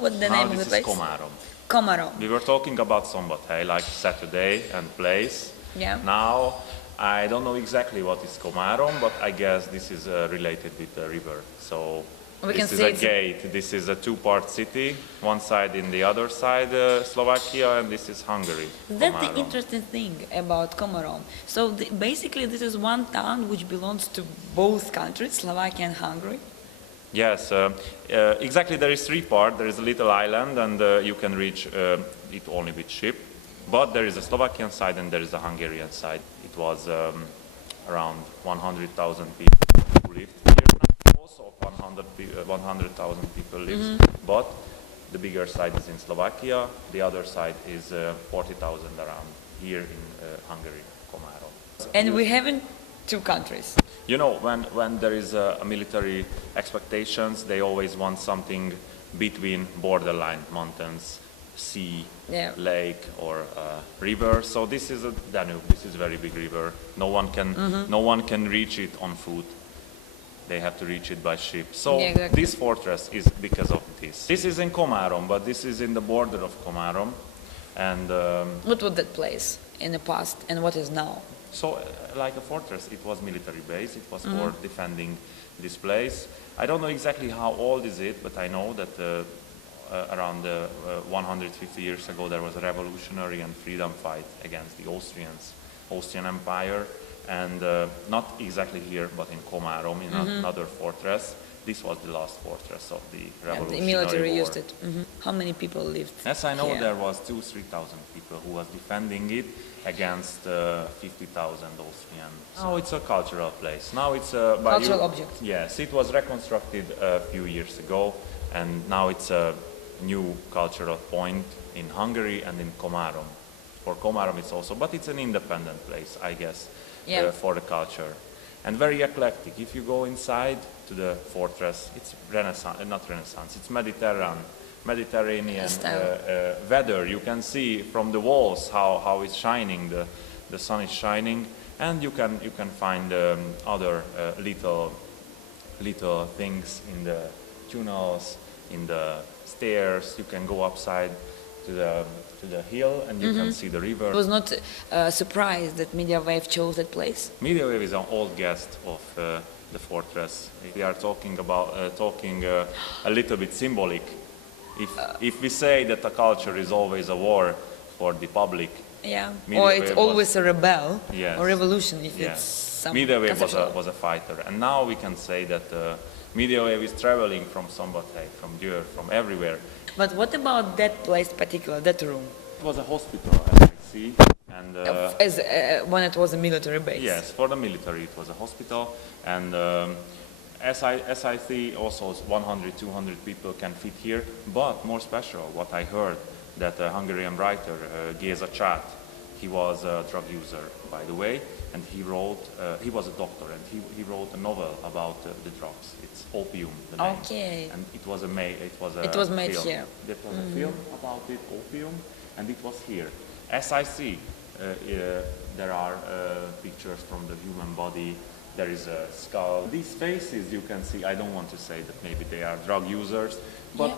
What's the Now name of the this place? is Komárom. Komárom. We were talking about Szombathely, like Saturday and place. Yeah. Now, I don't know exactly what is Komárom, but I guess this is related with the river. So We can this is say a it's gate. This is a two-part city. One side in the other side, Slovakia, and this is Hungary. That's the Komárom. interesting thing about Komárom. So basically this is one town which belongs to both countries, Slovakia and Hungary. Yes, exactly. There is three parts. There is a little island, and you can reach it only with ship. But there is a Slovakian side and there is a Hungarian side. It was around 100,000 people who lived here. Now also 100,000 people live. But the bigger side is in Slovakia. The other side is 40,000 around here in Hungary, Komárom. And we have in two countries. You know, when there is a military expectations, they always want something between borderline mountains, sea, Yeah. lake, or river. So this is a Danube. This is a very big river. No one can reach it on foot. They have to reach it by ship. So Yeah, exactly. this fortress is because of this. This is in Komárom, but this is in the border of Komárom, and What was that place in the past and what is now? so, like a fortress, it was military base. It was for defending this place. I don't know exactly how old is it, but I know that around 150 years ago there was a revolutionary and freedom fight against the Austrian Empire, and not exactly here, but in Komárom, in another fortress. This was the last fortress of the And Revolutionary the military War. used it. How many people lived As I know, here? there was 2,000-3,000 people who was defending it against 50,000 Austrian. Now it's a cultural place. Now it's a Cultural object. Yes, it was reconstructed a few years ago, and now it's a new cultural point in Hungary and in Komárom. For Komárom, it's also, but it's an independent place, I guess, Yeah. for the culture. And very eclectic. If you go inside to the fortress, it's not Renaissance, it's Mediterranean Style. weather. You can see from the walls how it's shining, the sun is shining, and you can find other little things in the tunnels, in the stairs. You can go upside to the hill and you can see the river. I was not surprised that Mediawave chose that place. Mediawave is an old guest of the fortress. We are talking about a little bit symbolic. If we say that a culture is always a war for the public, Yeah. Or Mediawave it's was- always a rebel Yes. or revolution if yes, it's some Mediawave conceptual. was a fighter, and now we can say that Mediawave is traveling from Szombathely, from Győr, from everywhere. But what about that place particular, that room? It was a hospital, as I see, and When it was a military base. yes, for the military it was a hospital, and as I see, also 100-200 people can fit here. But more special, what I heard, that a Hungarian writer, Géza Csát, he was a drug user, by the way, and he wrote. He was a doctor, and he wrote a novel about the drugs. It's Opium, the name. Okay. And it was made made film. here. There was a film about it, Opium, and it was here. As I see, there are pictures from the human body. There is a skull. These faces you can see. I don't want to say that maybe they are drug users, but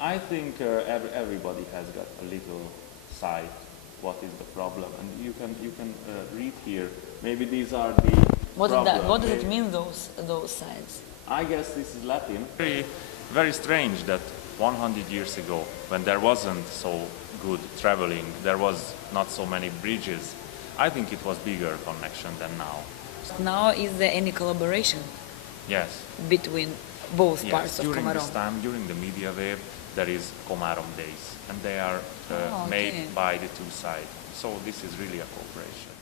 I think everybody has got a little side. What is the problem? And you can read here. Maybe these are the. What is that? problem. What does it mean, those signs? I guess this is Latin. Very strange that 100 years ago, when there wasn't so good traveling, there was not so many bridges. I think it was bigger connection than now. Now, is there any collaboration Yes. between both Yes. parts of During Komárom? this time, during the Mediawave, there is Komárom Days, and they are okay. made by the two sides. So this is really a cooperation.